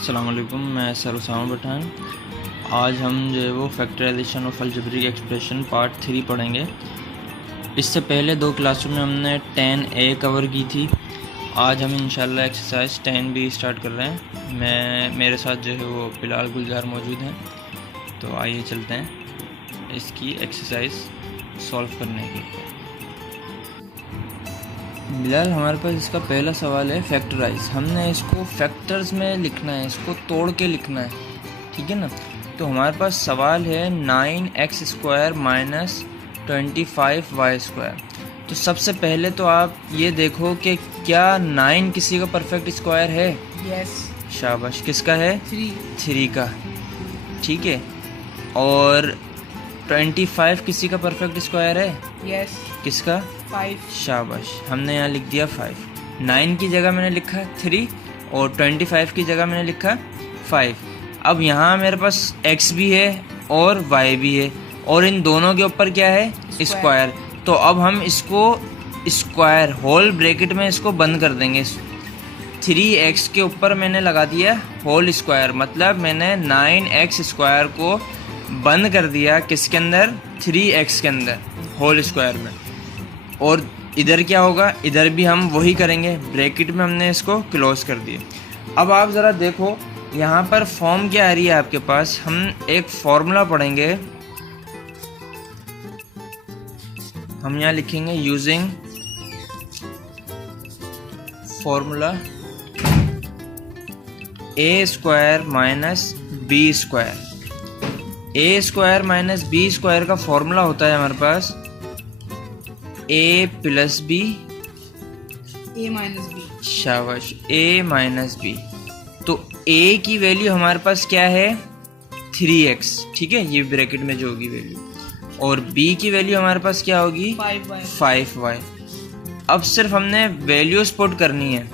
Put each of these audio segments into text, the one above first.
अस्सलाम वालेकुम, मैं सर उसामा पठान। आज हम जो है वो factorisation of algebraic expression part 3 पढ़ेंगे। इससे पहले 2 क्लासों में हमने 10A कवर की थी। आज हम इंशाल्लाह एक्सरसाइज 10B स्टार्ट कर रहे हैं। मेरे साथ जो है वो बिलाल गुलजार मौजूद हैं, तो आइए चलते हैं इसकी एक्सरसाइज सॉल्व करने के। बिलाल, हमारे पास इसका पहला सवाल है फैक्टराइज। हमने इसको फैक्टर्स में लिखना है, इसको तोड़ के लिखना है, ठीक है ना। तो हमारे पास सवाल है 9x² माइनस 25y²। तो सबसे पहले तो आप ये देखो कि क्या 9 किसी का परफेक्ट स्क्वायर है? यस। शाबाश। किसका है? 3 का, ठीक है। और 25 किसी का परफेक्ट स्क्वायर है? यस। किसका? 5। शाबाश, हमने यहाँ लिख दिया 5। 9 की जगह मैंने लिखा 3 और 25 की जगह मैंने लिखा 5। अब यहाँ मेरे पास x भी है और y भी है, और इन दोनों के ऊपर क्या है? स्क्वायर। तो अब हम इसको स्क्वायर होल ब्रैकेट में इसको बंद कर देंगे। 3x के ऊपर मैंने लगा दिया होल स्क्वायर, मतलब मैंने 9x² को बंद कर दिया किसके अंदर? 3x के अंदर, होल स्क्वायर में। और इधर क्या होगा? इधर भी हम वही करेंगे, ब्रैकेट में हमने इसको क्लोज कर दिया। अब आप ज़रा देखो यहाँ पर फॉर्म क्या आ रही है आपके पास। हम एक फॉर्मूला पढ़ेंगे, हम यहाँ लिखेंगे using formula a² minus b²। a² minus b² का फॉर्मूला होता है हमारे पास a plus b, a minus b। शाबाश, a माइनस b। तो a की वैल्यू हमारे पास क्या है? 3x, ठीक है, ये ब्रैकेट में जो होगी वैल्यू। और b की वैल्यू हमारे पास क्या होगी? 5y। अब सिर्फ हमने वैल्यूज पुट करनी है,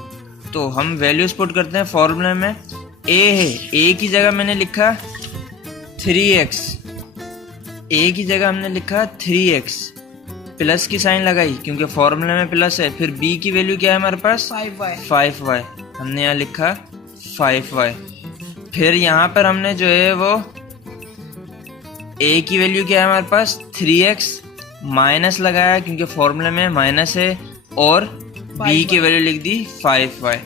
तो हम वैल्यूज पुट करते हैं फॉर्मूले में। a है, a की जगह मैंने लिखा 3x, a की जगह हमने लिखा 3x, प्लस की साइन लगाई क्योंकि फॉर्मूले में प्लस है। फिर b की वैल्यू क्या है हमारे पास? 5y। हमने यहाँ लिखा 5y। फिर यहाँ पर हमने जो है वो a की वैल्यू क्या है हमारे पास? 3x, माइनस लगाया क्योंकि फॉर्मूले में माइनस है, और b की वैल्यू लिख दी 5y।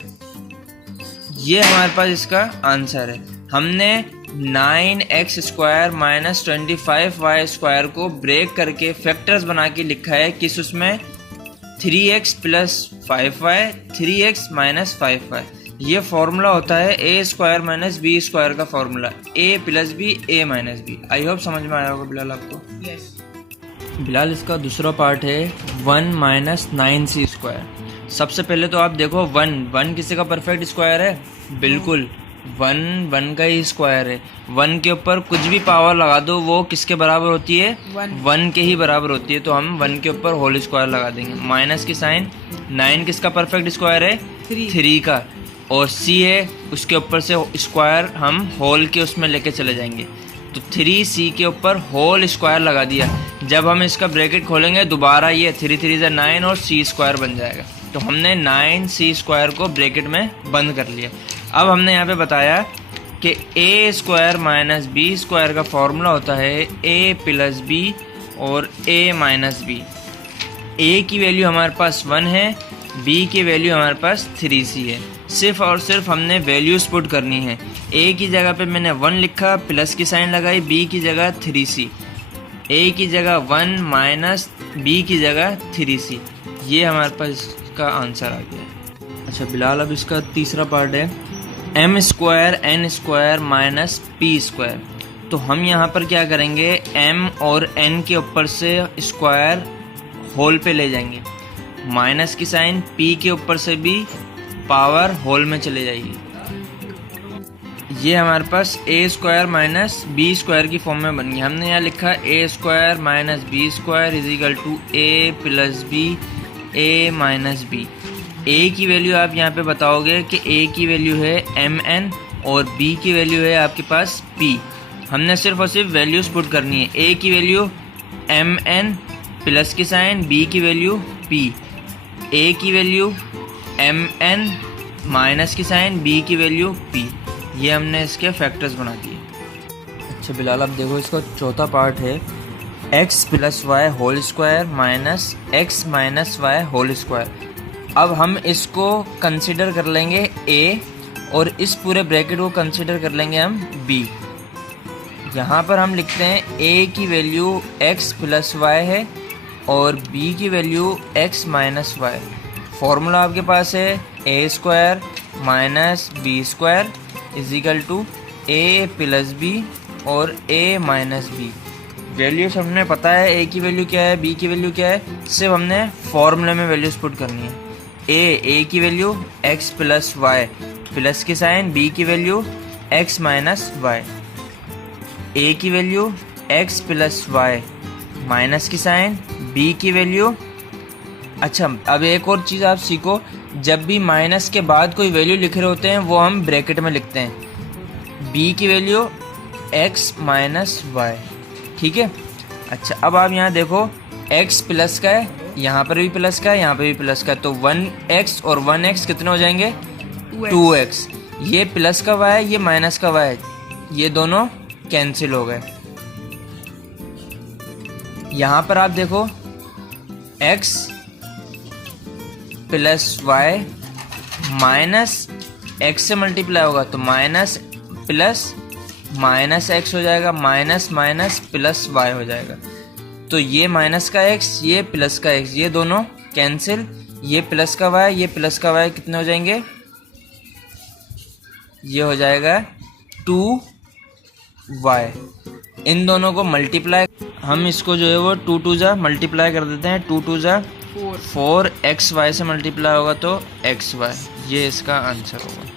ये हमारे पास इसका आंसर है। हमने 9x² माइनस 25y² को ब्रेक करके फैक्टर्स बना के लिखा है किस उसमें? 3x plus 5y, 3x minus 5y। ये फॉर्मूला होता है a² माइनस b² का formula, a plus b, a minus b। I hope समझ में आया होगा बिलाल आपको। यस। बिलाल, इसका दूसरा पार्ट है 1 माइनस 9c²। सबसे पहले तो आप देखो 1 किसी का परफेक्ट स्क्वायर है? बिल्कुल, 1 का ही स्क्वायर है। 1 के ऊपर कुछ भी पावर लगा दो वो किसके बराबर होती है? 1 के ही बराबर होती है। तो हम 1 के ऊपर होल स्क्वायर लगा देंगे, माइनस की साइन। 9 किसका परफेक्ट स्क्वायर है? 3 का। और c है, उसके ऊपर से स्क्वायर हम होल के उसमें लेके चले जाएंगे। तो 3c के ऊपर होल स्क्वायर लगा दिया। जब हम इसका ब्रैकेट खोलेंगे दोबारा ये 3 3 9 और c² बन जाएगा। तो हमने 9c² को ब्रैकेट में बंद कर लिया। अब हमने यहाँ पे बताया कि a² माइनस b² का फॉर्मूला होता है a प्लस b और a माइनस b। a की वैल्यू हमारे पास 1 है, b की वैल्यू हमारे पास 3c है। सिर्फ और सिर्फ हमने वैल्यूज पुट करनी है। a की जगह पे मैंने 1 लिखा, प्लस की साइन लगाई, b की जगह 3c, a की जगह 1 माइनस b की जगह 3c। ये हमारे पास इसका आंसर आ गया। अच्छा बिलाल, अब इसका तीसरा पार्ट है m² n² माइनस p²। तो हम यहाँ पर क्या करेंगे? m और n के ऊपर से स्क्वायर होल पे ले जाएंगे, माइनस की साइन, p के ऊपर से भी पावर होल में चले जाएगी। ये हमारे पास a² माइनस b² की फॉर्म में बन गई। हमने यहाँ लिखा a² minus b² is equal to a plus b, a minus b। a की वैल्यू आप यहाँ पे बताओगे कि a की वैल्यू है mn और b की वैल्यू है आपके पास p। हमने सिर्फ और सिर्फ वैल्यूज पुट करनी है। a की वैल्यू mn प्लस की साइन, b की वैल्यू p, a की वैल्यू mn माइनस की साइन, b की वैल्यू p। ये हमने इसके फैक्टर्स बना दिए। अच्छा बिलाल, अब देखो इसका चौथा पार्ट है x plus y whole square minus x minus y whole square. अब हम इसको कंसिडर कर लेंगे a और इस पूरे ब्रैकेट को कंसिडर कर लेंगे हम b। यहाँ पर हम लिखते हैं a की वैल्यू x प्लस वाई है और b की value x minus y. Formula आपके पास है a square minus B square is equal to a plus b और a माइनस बी। वैल्यूज हमने पता है a की वैल्यू क्या है, b की वैल्यू क्या है, सिर्फ हमने फॉर्मूले में वैल्यूज पुट करनी है। a की value x plus y plus की साइन, b की value x minus y. a की value x plus y minus की साइन, b की वैल्यू। अच्छा अब एक और चीज़ आप सीखो, जब भी माइनस के बाद कोई वैल्यू लिख रहे होते हैं वो हम ब्रैकेट में लिखते हैं। b की वैल्यू x माइनस वाई, ठीक है। अच्छा अब आप यहाँ देखो x प्लस का है, यहाँ पर भी प्लस का है, यहाँ पर भी प्लस का है, तो 1x और 1x कितने हो जाएंगे 2x। ये प्लस का y है, ये माइनस का y है, ये दोनों कैंसिल हो गए। यहाँ पर आप देखो x plus y minus x से मल्टीप्लाई होगा तो माइनस प्लस माइनस एक्स हो जाएगा, माइनस माइनस प्लस वाई हो जाएगा। तो ये माइनस का एक्स, ये प्लस का एक्स, ये दोनों कैंसिल। ये प्लस का वाई, ये प्लस का वाई कितने हो जाएंगे, ये हो जाएगा 2y। इन दोनों को मल्टीप्लाई, हम इसको जो है वो 2 2 जा मल्टीप्लाई कर देते हैं। 2 2 जा 4, एक्स वाई से मल्टीप्लाई होगा तो एक्स वाई, ये इसका आंसर होगा।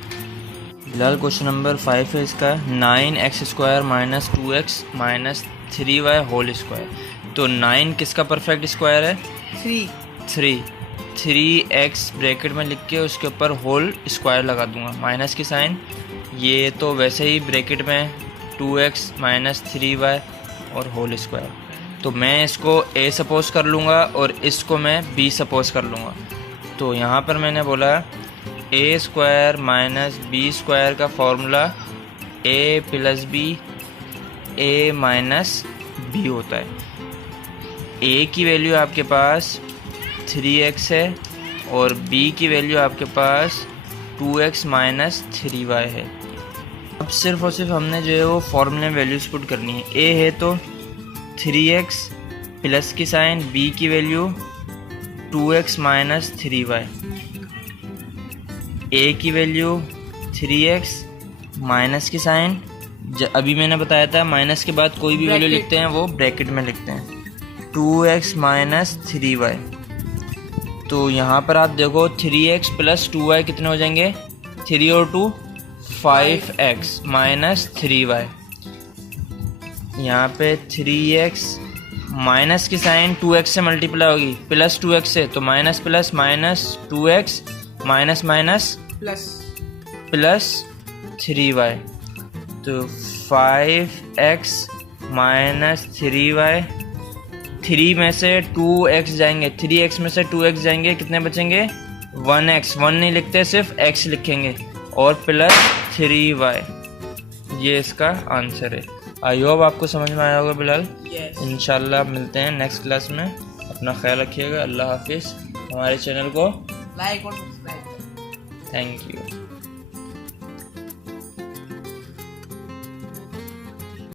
फिलहाल क्वेश्चन नंबर 5 है इसका 9x square minus 2x minus 3y whole square. तो 9 किसका परफेक्ट स्क्वायर है, 3x ब्रैकेट में लिख के उसके ऊपर होल स्क्वायर लगा दूंगा, माइनस की साइन। ये तो वैसे ही ब्रैकेट में 2x माइनस 3y और होल स्क्वायर। तो मैं इसको a सपोज कर लूँगा और इसको मैं b सपोज कर लूँगा। तो यहाँ पर मैंने बोला a square minus B square का formula a plus B a minus b होता है। a की वैल्यू आपके पास 3x है और b की वैल्यू आपके पास 2x माइनस 3y है। अब सिर्फ और सिर्फ हमने जो है वो फॉर्मूले में वैल्यूज पुट करनी है। a है तो 3x प्लस की साइन, b की value 2x minus 3y, a की वैल्यू 3x माइनस की साइन। अभी मैंने बताया था माइनस के बाद कोई भी वैल्यू लिखते हैं वो ब्रैकेट में लिखते हैं, 2x माइनस 3y। तो यहाँ पर आप देखो 3x प्लस 2y कितने हो जाएंगे, 3 और 2 5x माइनस 3y। यहाँ पे 3x माइनस की साइन 2x से मल्टीप्लाई होगी, प्लस 2x से, तो minus plus minus 2x minus minus plus 3y। तो 5x माइनस 3y, 3 में से 2x जाएंगे, 3x में से 2x जाएंगे, कितने बचेंगे 1x, 1 नहीं लिखते सिर्फ x लिखेंगे, और प्लस 3y। ये इसका आंसर है। आई होप आपको समझ में आया होगा बिलाल। इंशाल्लाह मिलते हैं नेक्स्ट क्लास में। अपना ख्याल रखिएगा। अल्लाह हाफिज़। हमारे चैनल को लाइक और सब्सक्राइब। Thank you.